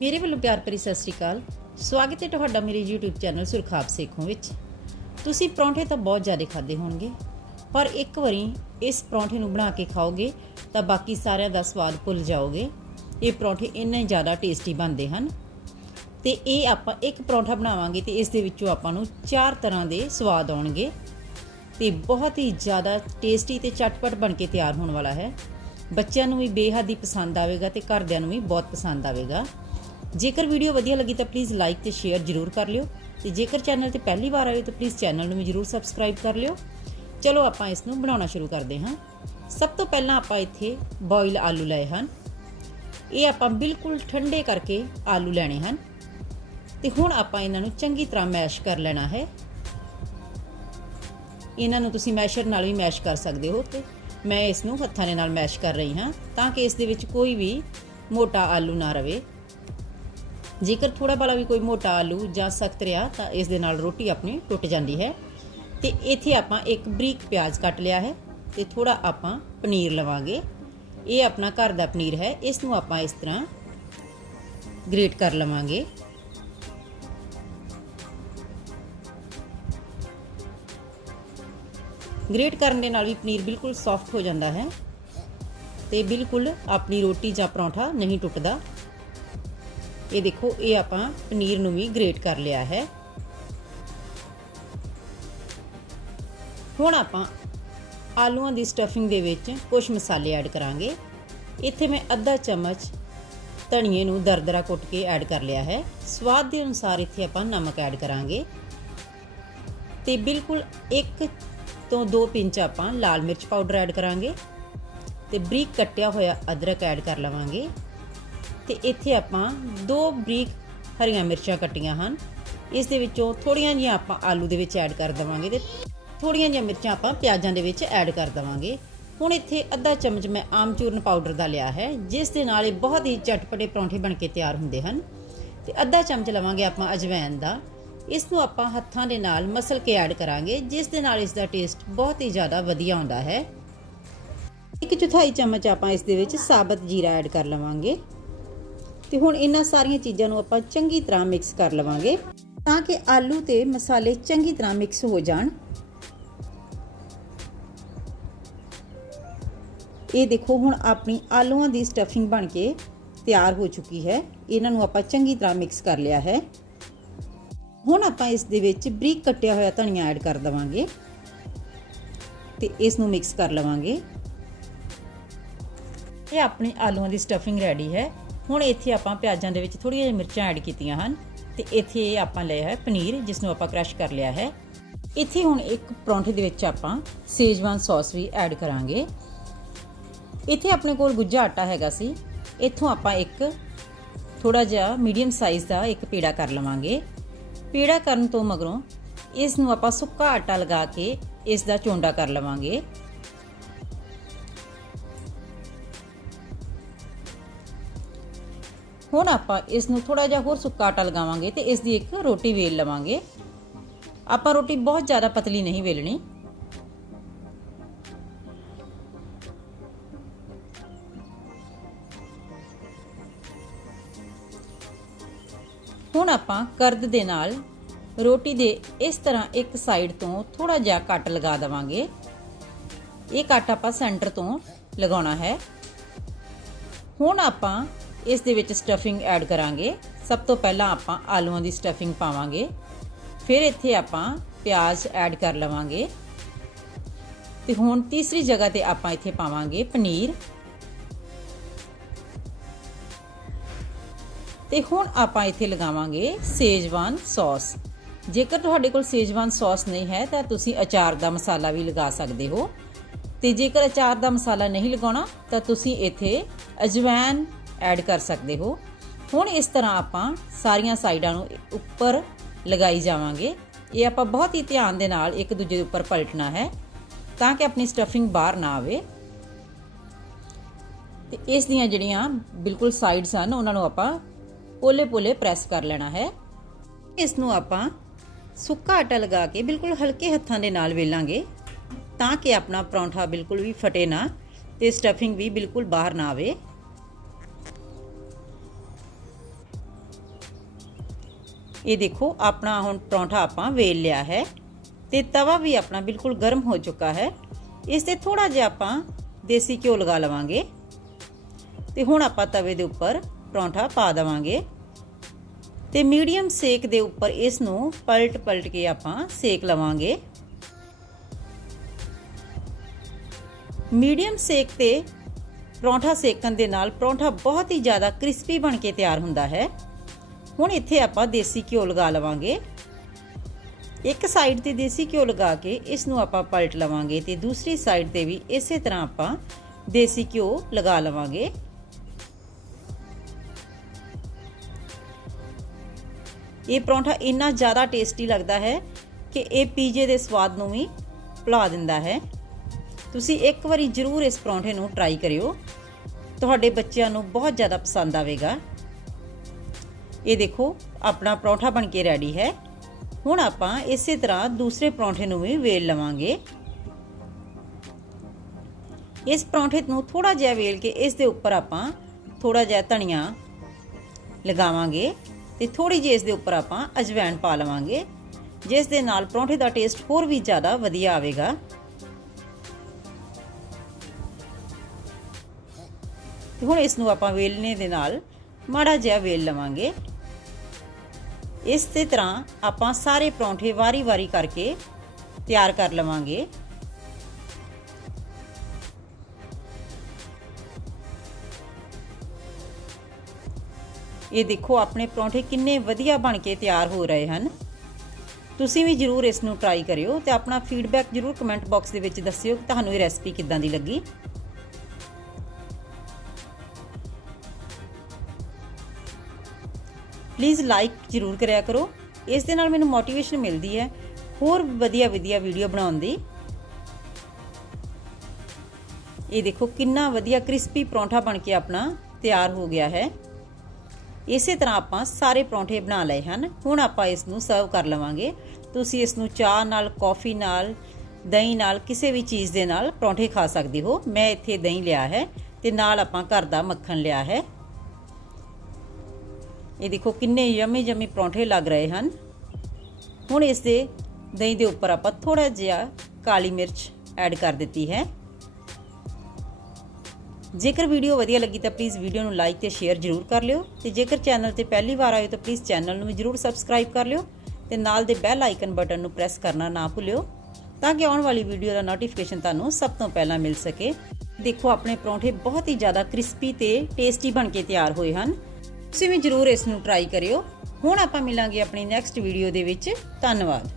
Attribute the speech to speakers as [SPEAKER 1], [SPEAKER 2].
[SPEAKER 1] ਮੇਰੇ ਵੱਲੋਂ ਪਿਆਰ ਭਰੀ ਸਤਿ ਸ੍ਰੀ ਅਕਾਲ। ਸਵਾਗਤ ਹੈ ਤੁਹਾਡਾ ਮੇਰੇ YouTube ਚੈਨਲ ਸੁਰਖਾਬ ਸੇਖੋਂ ਵਿੱਚ। ਤੁਸੀਂ ਪਰੌਂਠੇ ਤਾਂ ਬਹੁਤ ਜ਼ਿਆਦਾ ਖਾਦੇ ਹੋਣਗੇ, ਪਰ ਇੱਕ ਵਾਰੀ ਇਸ ਪਰੌਂਠੇ ਨੂੰ ਬਣਾ ਕੇ ਖਾਓਗੇ ਤਾਂ ਬਾਕੀ ਸਾਰਿਆਂ ਦਾ ਸਵਾਦ ਭੁੱਲ ਜਾਓਗੇ। ਇਹ ਪਰੌਂਠੇ ਇੰਨੇ ਜ਼ਿਆਦਾ ਟੇਸਟੀ ਬਣਦੇ ਹਨ। ਤੇ ਇਹ ਆਪਾਂ ਇੱਕ ਪਰੌਂਠਾ ਬਣਾਵਾਂਗੇ ਤੇ ਇਸ ਦੇ ਵਿੱਚੋਂ ਆਪਾਂ ਨੂੰ ਚਾਰ ਤਰ੍ਹਾਂ ਦੇ ਸਵਾਦ ਆਉਣਗੇ। ਤੇ ਬਹੁਤ ਹੀ ਜ਼ਿਆਦਾ ਟੇਸਟੀ ਤੇ ਚਟਪਟ ਬਣ ਕੇ ਤਿਆਰ ਹੋਣ ਵਾਲਾ ਹੈ। ਬੱਚਿਆਂ ਨੂੰ ਵੀ ਬੇਹੱਦ ਹੀ ਪਸੰਦ ਆਵੇਗਾ ਤੇ ਘਰਦਿਆਂ ਨੂੰ ਵੀ ਬਹੁਤ ਪਸੰਦ ਆਵੇਗਾ। ਜੇਕਰ ਵੀਡੀਓ ਵਧੀਆ ਲੱਗੀ ਤਾਂ ਪਲੀਜ਼ ਲਾਈਕ ਤੇ ਸ਼ੇਅਰ ਜ਼ਰੂਰ ਕਰ ਲਿਓ ਤੇ ਜੇਕਰ ਚੈਨਲ ਤੇ ਪਹਿਲੀ ਵਾਰ ਆਏ ਹੋ ਤਾਂ ਪਲੀਜ਼ ਚੈਨਲ ਨੂੰ ਵੀ ਜ਼ਰੂਰ ਸਬਸਕ੍ਰਾਈਬ ਕਰ ਲਿਓ। ਚਲੋ ਆਪਾਂ ਇਸ ਨੂੰ ਬਣਾਉਣਾ ਸ਼ੁਰੂ ਕਰਦੇ ਹਾਂ। ਸਭ ਤੋਂ ਪਹਿਲਾਂ ਆਪਾਂ ਇੱਥੇ ਬੋਇਲ ਆਲੂ ਲਏ ਹਨ। ਇਹ ਆਪਾਂ ਬਿਲਕੁਲ ਠੰਡੇ ਕਰਕੇ ਆਲੂ ਲੈਣੇ ਹਨ। ਤੇ ਹੁਣ ਆਪਾਂ ਇਹਨਾਂ ਨੂੰ ਚੰਗੀ ਤਰ੍ਹਾਂ ਮੈਸ਼ ਕਰ ਲੈਣਾ ਹੈ। ਇਹਨਾਂ ਨੂੰ ਤੁਸੀਂ ਮੈਸ਼ਰ ਨਾਲ ਵੀ ਮੈਸ਼ ਕਰ ਸਕਦੇ ਹੋ ਤੇ ਮੈਂ ਇਸ ਨੂੰ ਹੱਥਾਂ ਦੇ ਨਾਲ ਮੈਸ਼ ਕਰ ਰਹੀ ਹਾਂ ਤਾਂ ਕਿ ਇਸ ਦੇ ਵਿੱਚ ਕੋਈ ਵੀ ਮੋਟਾ ਆਲੂ ਨਾ ਰਵੇ। ਜੇਕਰ ਥੋੜਾ ਬਾਲਾ ਵੀ ਕੋਈ ਮੋਟਾ ਆਲੂ ਜਾਂ ਸਖਤ ਰਿਹਾ ਤਾਂ ਇਸ ਦੇ ਨਾਲ ਰੋਟੀ ਆਪਣੀ ਟੁੱਟ ਜਾਂਦੀ ਹੈ। ਤੇ ਇੱਥੇ ਆਪਾਂ ਇੱਕ ਬਰੀਕ ਪਿਆਜ਼ ਕੱਟ ਲਿਆ ਹੈ ਤੇ ਥੋੜਾ ਆਪਾਂ ਪਨੀਰ ਲਵਾਂਗੇ। ਇਹ ਆਪਣਾ ਘਰ ਦਾ ਪਨੀਰ ਹੈ। ਇਸ ਨੂੰ ਆਪਾਂ ਇਸ ਤਰ੍ਹਾਂ ਗ੍ਰੇਟ ਕਰ ਲਵਾਂਗੇ। ਗ੍ਰੇਟ ਕਰਨ ਦੇ ਨਾਲ ਵੀ ਪਨੀਰ ਬਿਲਕੁਲ ਸੌਫਟ ਹੋ ਜਾਂਦਾ ਹੈ ਤੇ ਬਿਲਕੁਲ ਆਪਣੀ ਰੋਟੀ ਜਾਂ ਪਰੌਂਠਾ ਨਹੀਂ ਟੁੱਟਦਾ। ਇਹ ਦੇਖੋ, ਇਹ ਆਪਾਂ ਪਨੀਰ ਨੂੰ ਵੀ ਗ੍ਰੇਟ ਕਰ ਲਿਆ ਹੈ। ਹੁਣ ਆਪਾਂ ਆਲੂਆਂ ਦੀ ਸਟਫਿੰਗ ਦੇ ਵਿੱਚ ਕੁਝ ਮਸਾਲੇ ਐਡ ਕਰਾਂਗੇ। ਇੱਥੇ ਮੈਂ ਅੱਧਾ ਚਮਚ ਧਨੀਏ ਨੂੰ ਦਰਦਰਾ ਕੁੱਟ ਕੇ ਐਡ ਕਰ ਲਿਆ ਹੈ। ਸਵਾਦ ਦੇ ਅਨੁਸਾਰ ਇੱਥੇ ਆਪਾਂ ਨਮਕ ਐਡ ਕਰਾਂਗੇ। ਤੇ ਬਿਲਕੁਲ ਇੱਕ ਤੋਂ 2 ਪਿੰਚ ਆਪਾਂ ਲਾਲ ਮਿਰਚ ਪਾਊਡਰ ਐਡ ਕਰਾਂਗੇ। ਤੇ ਬਰੀਕ ਕੱਟਿਆ ਹੋਇਆ ਅਦਰਕ ਐਡ ਕਰ ਲਵਾਂਗੇ। ਤੇ ਇੱਥੇ ਆਪਾਂ ਦੋ ਬਰੀਕ ਹਰੀਆਂ ਮਿਰਚਾਂ ਕੱਟੀਆਂ ਹਨ। ਇਸ ਦੇ ਵਿੱਚੋਂ ਥੋੜੀਆਂ ਜਿਹੀਆਂ ਆਪਾਂ ਆਲੂ ਦੇ ਵਿੱਚ ਐਡ ਕਰ ਦਵਾਂਗੇ ਤੇ ਥੋੜੀਆਂ ਜਿਹੀਆਂ ਮਿਰਚਾਂ ਆਪਾਂ ਪਿਆਜ਼ਾਂ ਦੇ ਵਿੱਚ ਐਡ ਕਰ ਦਵਾਂਗੇ। ਹੁਣ ਇੱਥੇ ਅੱਧਾ ਚਮਚ ਮੈਂ ਆਮਚੂਰਨ ਪਾਊਡਰ ਦਾ ਲਿਆ ਹੈ, ਜਿਸ ਦੇ ਨਾਲ ਇਹ ਬਹੁਤ ਹੀ ਚਟਪਟੇ ਪਰੌਂਠੇ ਬਣ ਕੇ ਤਿਆਰ ਹੁੰਦੇ ਹਨ। ਤੇ ਅੱਧਾ ਚਮਚ ਲਵਾਂਗੇ ਆਪਾਂ ਅਜਵਾਇਣ ਦਾ। ਇਸ ਨੂੰ ਆਪਾਂ ਹੱਥਾਂ ਦੇ ਨਾਲ ਮਸਲ ਕੇ ਐਡ ਕਰਾਂਗੇ, ਜਿਸ ਦੇ ਨਾਲ ਇਸ ਦਾ ਟੇਸਟ ਬਹੁਤ ਹੀ ਜ਼ਿਆਦਾ ਵਧੀਆ ਆਉਂਦਾ ਹੈ। ਇੱਕ ਚੌਥਾਈ ਚਮਚ ਆਪਾਂ ਇਸ ਦੇ ਵਿੱਚ ਸਾਬਤ ਜੀਰਾ ਐਡ ਕਰ ਲਵਾਂਗੇ। ਤੇ ਹੁਣ ਇਹਨਾਂ ਸਾਰੀਆਂ ਚੀਜ਼ਾਂ ਨੂੰ ਆਪਾਂ ਚੰਗੀ ਤਰ੍ਹਾਂ ਮਿਕਸ ਕਰ ਲਵਾਂਗੇ ਤਾਂ ਕਿ ਆਲੂ ਤੇ ਮਸਾਲੇ ਚੰਗੀ ਤਰ੍ਹਾਂ ਮਿਕਸ ਹੋ ਜਾਣ। ਇਹ ਦੇਖੋ ਹੁਣ ਆਪਣੀ ਆਲੂਆਂ ਦੀ ਸਟਫਿੰਗ ਬਣ ਕੇ ਤਿਆਰ ਹੋ ਚੁੱਕੀ ਹੈ। ਇਹਨਾਂ ਨੂੰ ਆਪਾਂ ਚੰਗੀ ਤਰ੍ਹਾਂ ਮਿਕਸ ਕਰ ਲਿਆ ਹੈ। ਹੁਣ ਆਪਾਂ ਇਸ ਦੇ ਵਿੱਚ ਬਰੀਕ ਕੱਟਿਆ ਹੋਇਆ ਧਨੀਆ ਐਡ ਕਰ ਦਵਾਂਗੇ ਤੇ ਇਸ ਨੂੰ ਮਿਕਸ ਕਰ ਲਵਾਂਗੇ। ਇਹ ਆਪਣੀ ਆਲੂਆਂ ਦੀ ਸਟਫਿੰਗ ਰੈਡੀ ਹੈ। ਹੁਣ ਇੱਥੇ ਆਪਾਂ ਪਿਆਜ਼ਾਂ ਦੇ ਵਿੱਚ ਥੋੜੀਆਂ ਜਿਹੀਆਂ ਮਿਰਚਾਂ ਐਡ ਕੀਤੀਆਂ ਹਨ ਤੇ ਇੱਥੇ ਇਹ ਆਪਾਂ ਲਿਆ ਹੈ ਪਨੀਰ ਜਿਸ ਨੂੰ ਆਪਾਂ ਕ੍ਰਸ਼ ਕਰ ਲਿਆ ਹੈ। ਇੱਥੇ ਹੁਣ ਇੱਕ ਪਰੌਂਠੇ ਦੇ ਵਿੱਚ ਆਪਾਂ ਸੇਜਵਾਨ ਸੌਸ ਵੀ ਐਡ ਕਰਾਂਗੇ। ਇੱਥੇ ਆਪਣੇ ਕੋਲ ਗੁੱਜਾ ਆਟਾ ਹੈਗਾ ਸੀ। ਇੱਥੋਂ ਆਪਾਂ ਇੱਕ ਥੋੜਾ ਜਿਹਾ ਮੀਡੀਅਮ ਸਾਈਜ਼ ਦਾ ਇੱਕ ਪੇੜਾ ਕਰ ਲਵਾਂਗੇ। ਪੇੜਾ ਕਰਨ ਤੋਂ ਮਗਰੋਂ ਇਸ ਨੂੰ ਆਪਾਂ ਸੁੱਕਾ ਆਟਾ ਲਗਾ ਕੇ ਇਸ ਦਾ ਚੋਂਡਾ ਕਰ ਲਵਾਂਗੇ। ਹੁਣ ਆਪਾਂ ਇਸ ਨੂੰ ਥੋੜਾ ਜਿਹਾ ਹੋਰ ਸੁੱਕਾ ਆਟਾ ਲਗਾਵਾਂਗੇ ਤੇ ਇਸ ਦੀ ਇੱਕ ਰੋਟੀ ਵੇਲ ਲਵਾਂਗੇ। ਆਪਾਂ ਰੋਟੀ ਬਹੁਤ ਜ਼ਿਆਦਾ ਪਤਲੀ ਨਹੀਂ ਵੇਲਣੀ। ਹੁਣ ਆਪਾਂ ਕਰਦ ਦੇ ਨਾਲ ਰੋਟੀ ਦੇ ਇਸ ਤਰ੍ਹਾਂ ਇੱਕ ਸਾਈਡ ਤੋਂ ਥੋੜਾ ਜਿਹਾ ਕੱਟ ਲਗਾ ਦਵਾਂਗੇ। ਇਹ ਕੱਟ ਆਪਾਂ ਸੈਂਟਰ ਤੋਂ ਲਗਾਉਣਾ ਹੈ। ਹੁਣ ਆਪਾਂ ਇਸ ਦੇ ਵਿੱਚ ਸਟਫਿੰਗ ਐਡ ਕਰਾਂਗੇ। ਸਭ ਤੋਂ ਪਹਿਲਾਂ ਆਪਾਂ ਆਲੂਆਂ ਦੀ ਸਟਫਿੰਗ ਪਾਵਾਂਗੇ। ਫਿਰ ਇੱਥੇ ਆਪਾਂ ਪਿਆਜ਼ ਐਡ ਕਰ ਲਵਾਂਗੇ। ਤੇ ਹੁਣ ਤੀਸਰੀ ਜਗ੍ਹਾ ਤੇ ਆਪਾਂ ਇੱਥੇ ਪਾਵਾਂਗੇ ਪਨੀਰ। ਤੇ ਹੁਣ ਆਪਾਂ ਇੱਥੇ ਲਗਾਵਾਂਗੇ ਸੇਜਵਾਨ ਸੌਸ। ਜੇਕਰ ਤੁਹਾਡੇ ਕੋਲ ਸੇਜਵਾਨ ਸੌਸ ਨਹੀਂ ਹੈ, ਤਾਂ ਤੁਸੀਂ ਅਚਾਰ ਦਾ ਮਸਾਲਾ ਵੀ ਲਗਾ ਸਕਦੇ ਹੋ। ਤੇ ਜੇਕਰ ਅਚਾਰ ਦਾ ਮਸਾਲਾ ਨਹੀਂ ਲਗਾਉਣਾ, ਤਾਂ ਤੁਸੀਂ ਇੱਥੇ ਅਜਵਾਇਨ ਐਡ ਕਰ ਸਕਦੇ ਹੋ। ਹੁਣ ਇਸ ਤਰ੍ਹਾਂ ਆਪਾਂ ਸਾਰੀਆਂ ਸਾਈਡਾਂ ਨੂੰ ਉੱਪਰ ਲਗਾਈ ਜਾਵਾਂਗੇ। ਇਹ ਆਪਾਂ ਬਹੁਤ ਹੀ ਧਿਆਨ ਦੇ ਨਾਲ ਇੱਕ ਦੂਜੇ ਦੇ ਉੱਪਰ ਪਲਟਣਾ ਹੈ ਤਾਂ ਕਿ ਆਪਣੀ ਸਟਫਿੰਗ ਬਾਹਰ ਨਾ ਆਵੇ। ਤੇ ਇਸ ਦੀਆਂ ਜਿਹੜੀਆਂ ਬਿਲਕੁਲ ਸਾਈਡਸ ਹਨ, ਉਹਨਾਂ ਨੂੰ ਆਪਾਂ ਪੋਲੇ-ਪੋਲੇ ਪ੍ਰੈਸ ਕਰ ਲੈਣਾ ਹੈ। ਇਸ ਨੂੰ ਆਪਾਂ ਸੁੱਕਾ ਆਟਾ ਲਗਾ ਕੇ ਬਿਲਕੁਲ ਹਲਕੇ ਹੱਥਾਂ ਦੇ ਨਾਲ ਵੇਲਾਂਗੇ ਤਾਂ ਕਿ ਆਪਣਾ ਪਰੌਂਠਾ ਬਿਲਕੁਲ ਵੀ ਫਟੇ ਨਾ ਤੇ ਸਟਫਿੰਗ ਵੀ ਬਿਲਕੁਲ ਬਾਹਰ ਨਾ ਆਵੇ। ਇਹ ਦੇਖੋ, ਆਪਣਾ ਹੁਣ ਪਰੌਂਠਾ ਆਪਾਂ ਵੇਲ ਲਿਆ ਹੈ ਤੇ ਤਵਾ ਵੀ ਆਪਣਾ ਬਿਲਕੁਲ ਗਰਮ ਹੋ ਚੁੱਕਾ ਹੈ। ਇਸ ਤੇ ਥੋੜਾ ਜਿਹਾ ਆਪਾਂ ਦੇਸੀ ਘਿਓ ਲਗਾ ਲਵਾਂਗੇ ਤੇ ਹੁਣ ਆਪਾਂ ਤਵੇ ਦੇ ਉੱਪਰ ਪਰੌਂਠਾ ਪਾ ਦੇਵਾਂਗੇ ਤੇ ਮੀਡੀਅਮ ਸੇਕ ਦੇ ਉੱਪਰ ਇਸ ਨੂੰ ਪਲਟ ਪਲਟ ਕੇ ਆਪਾਂ ਸੇਕ ਲਵਾਂਗੇ। ਮੀਡੀਅਮ ਸੇਕ ਤੇ ਪਰੌਂਠਾ ਸੇਕਣ ਦੇ ਨਾਲ ਪਰੌਂਠਾ ਬਹੁਤ ਹੀ ਜ਼ਿਆਦਾ ਕ੍ਰਿਸਪੀ ਬਣ ਕੇ ਤਿਆਰ ਹੁੰਦਾ ਹੈ। ਹੁਣ ਇੱਥੇ ਆਪਾਂ ਦੇਸੀ ਘਿਓ ਲਗਾ ਲਵਾਂਗੇ। ਇੱਕ ਸਾਈਡ ਤੇ ਦੇਸੀ ਘਿਓ ਲਗਾ ਕੇ ਇਸ ਨੂੰ ਆਪਾਂ ਪਲਟ ਲਵਾਂਗੇ ਤੇ ਦੂਸਰੀ ਸਾਈਡ ਤੇ ਵੀ ਇਸੇ ਤਰ੍ਹਾਂ ਆਪਾਂ ਦੇਸੀ ਘਿਓ ਲਗਾ ਲਵਾਂਗੇ। ਇਹ ਪਰੌਂਠਾ ਇੰਨਾ ਜ਼ਿਆਦਾ ਟੇਸਟੀ ਲੱਗਦਾ ਹੈ ਕਿ ਇਹ ਪੀਜੇ ਦੇ ਸਵਾਦ ਨੂੰ ਵੀ ਭੁਲਾ ਦਿੰਦਾ ਹੈ। ਤੁਸੀਂ ਇੱਕ ਵਾਰੀ ਜ਼ਰੂਰ ਇਸ ਪਰੌਂਠੇ ਨੂੰ ਟਰਾਈ ਕਰਿਓ। ਤੁਹਾਡੇ ਬੱਚਿਆਂ ਨੂੰ ਬਹੁਤ ਜ਼ਿਆਦਾ ਪਸੰਦ ਆਵੇਗਾ। ਇਹ ਦੇਖੋ, ਆਪਣਾ ਪਰੌਂਠਾ ਬਣ ਕੇ ਰੈਡੀ ਹੈ। ਹੁਣ ਆਪਾਂ ਇਸੇ ਤਰ੍ਹਾਂ ਦੂਸਰੇ ਪਰੌਂਠੇ ਨੂੰ ਵੀ ਵੇਲ ਲਵਾਂਗੇ। ਇਸ ਪਰੌਂਠੇ ਨੂੰ ਥੋੜਾ ਜਿਹਾ ਵੇਲ ਕੇ ਇਸ ਦੇ ਉੱਪਰ ਆਪਾਂ ਥੋੜਾ ਜਿਹਾ ਧਨੀਆ ਲਗਾਵਾਂਗੇ ਤੇ ਥੋੜੀ ਜਿਹੀ ਇਸ ਦੇ ਉੱਪਰ ਆਪਾਂ ਅਜਵਾਇਣ ਪਾ ਲਵਾਂਗੇ। ਜਿਸ ਦੇ ਨਾਲ ਪਰੌਂਠੇ ਦਾ ਟੇਸਟ ਹੋਰ ਵੀ ਜ਼ਿਆਦਾ ਵਧੀਆ ਆਵੇਗਾ। ਤੇ ਹੁਣ ਇਸ ਨੂੰ ਆਪਾਂ ਵੇਲਣੇ ਦੇ ਨਾਲ ਮਾੜਾ ਜਿਹਾ ਵੇਲ ਲਵਾਂਗੇ। ਇਸੇ ਤਰ੍ਹਾਂ ਆਪਾਂ ਸਾਰੇ ਪਰੌਂਠੇ ਵਾਰੀ-ਵਾਰੀ ਕਰਕੇ ਤਿਆਰ ਕਰ ਲਵਾਂਗੇ। ਇਹ ਦੇਖੋ, ਆਪਣੇ ਪਰੌਂਠੇ ਕਿੰਨੇ ਵਧੀਆ ਬਣ ਕੇ ਤਿਆਰ ਹੋ ਰਹੇ ਹਨ। ਤੁਸੀਂ ਵੀ ਜਰੂਰ ਇਸ ਨੂੰ ਟਰਾਈ ਕਰਿਓ ਤੇ ਆਪਣਾ ਫੀਡਬੈਕ ਜਰੂਰ ਕਮੈਂਟ ਬਾਕਸ ਦੇ ਵਿੱਚ ਦੱਸਿਓ ਕਿ ਤੁਹਾਨੂੰ ਇਹ ਰੈਸਪੀ ਕਿੱਦਾਂ ਦੀ ਲੱਗੀ। ਪਲੀਜ਼ ਲਾਈਕ ਜਰੂਰ ਕਰਿਆ ਕਰੋ। ਇਸ ਦੇ ਨਾਲ ਮੈਨੂੰ ਮੋਟੀਵੇਸ਼ਨ ਮਿਲਦੀ ਹੈ ਹੋਰ ਵਧੀਆ ਵਧੀਆ ਵੀਡੀਓ ਬਣਾਉਣ ਦੀ। ਇਹ ਦੇਖੋ ਕਿੰਨਾ ਵਧੀਆ ਕ੍ਰਿਸਪੀ ਪਰੌਂਠਾ ਬਣ ਕੇ ਆਪਣਾ ਤਿਆਰ ਹੋ ਗਿਆ ਹੈ। ਇਸੇ ਤਰ੍ਹਾਂ ਆਪਾਂ ਸਾਰੇ ਪਰੌਂਠੇ ਬਣਾ ਲਏ ਹਨ। ਹੁਣ ਆਪਾਂ ਇਸ ਨੂੰ ਸਰਵ ਕਰ ਲਵਾਂਗੇ। ਤੁਸੀਂ ਇਸ ਨੂੰ ਚਾਹ ਨਾਲ ਕੌਫੀ ਨਾਲ, ਦਹੀਂ ਨਾਲ, ਕਿਸੇ ਵੀ ਚੀਜ਼ ਦੇ ਨਾਲ ਪਰੌਂਠੇ ਖਾ ਸਕਦੇ ਹੋ। ਮੈਂ ਇੱਥੇ ਦਹੀਂ ਲਿਆ ਹੈ ਤੇ ਨਾਲ ਆਪਾਂ ਘਰ ਦਾ ਮੱਖਣ ਲਿਆ ਹੈ। ਇਹ ਦੇਖੋ ਕਿੰਨੇ ਯਮੀ ਯਮੀ ਪਰੌਂਠੇ ਲੱਗ ਰਹੇ ਹਨ। ਹੁਣ ਇਸ ਦੇ ਦਹੀਂ ਦੇ ਉੱਪਰ ਆਪਾਂ ਥੋੜਾ ਜਿਹਾ ਕਾਲੀ ਮਿਰਚ ਐਡ ਕਰ ਦਿੱਤੀ ਹੈ। ਜੇਕਰ ਵੀਡੀਓ ਵਧੀਆ ਲੱਗੀ ਤਾਂ ਪਲੀਜ਼ ਵੀਡੀਓ ਨੂੰ ਲਾਈਕ ਤੇ ਸ਼ੇਅਰ ਜ਼ਰੂਰ ਕਰ ਲਿਓ ਤੇ ਜੇਕਰ ਚੈਨਲ ਤੇ ਪਹਿਲੀ ਵਾਰ ਆਏ ਤਾਂ ਪਲੀਜ਼ ਚੈਨਲ ਨੂੰ ਵੀ ਜ਼ਰੂਰ ਸਬਸਕ੍ਰਾਈਬ ਕਰ ਲਿਓ ਤੇ ਨਾਲ ਦੇ ਬੈਲ ਆਈਕਨ ਬਟਨ ਨੂੰ ਪ੍ਰੈਸ ਕਰਨਾ ਨਾ ਭੁੱਲਿਓ ਤਾਂ ਕਿ ਆਉਣ ਵਾਲੀ ਵੀਡੀਓ ਦਾ ਨੋਟੀਫਿਕੇਸ਼ਨ ਤੁਹਾਨੂੰ ਸਭ ਤੋਂ ਪਹਿਲਾਂ ਮਿਲ ਸਕੇ। ਦੇਖੋ ਆਪਣੇ ਪਰੌਂਠੇ ਬਹੁਤ ਹੀ ਜ਼ਿਆਦਾ ਕ੍ਰਿਸਪੀ ਤੇ ਟੇਸਟੀ ਬਣ ਕੇ ਤਿਆਰ ਹੋਏ ਹਨ। ਤੁਸੀਂ ਵੀ ਜ਼ਰੂਰ ਇਸ ਨੂੰ ਟਰਾਈ ਕਰਿਓ। ਹੁਣ ਆਪਾਂ ਮਿਲਾਂਗੇ ਆਪਣੀ ਨੈਕਸਟ ਵੀਡੀਓ ਦੇ ਵਿੱਚ। ਧੰਨਵਾਦ।